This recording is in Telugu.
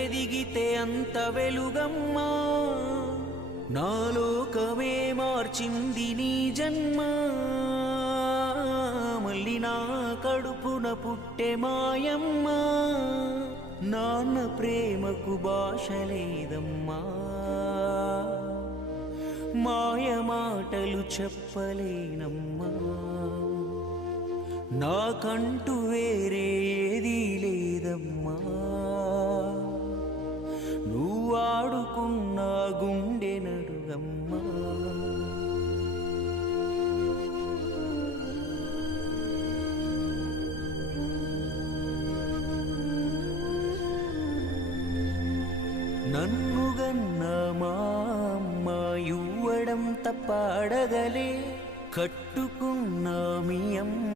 ఎదిగితే అంత వెలుగమ్మా నా లోకమే మార్చింది నీ జన్మ మళ్ళీ నా కడుపున పుట్టే మాయమ్మ నాన్న ప్రేమకు భాష లేదమ్మా మాయ మాటలు చెప్పలేనమ్మా నాకంటూ వేరే ఏదీ లేదమ్మా నువ్వు ఆడుకున్న గుండె నడుగమ్మా నన్ను గన్న మా అమ్మ ఇవ్వడం తప్ప అడగలే కట్టుకున్న మీ అమ్మ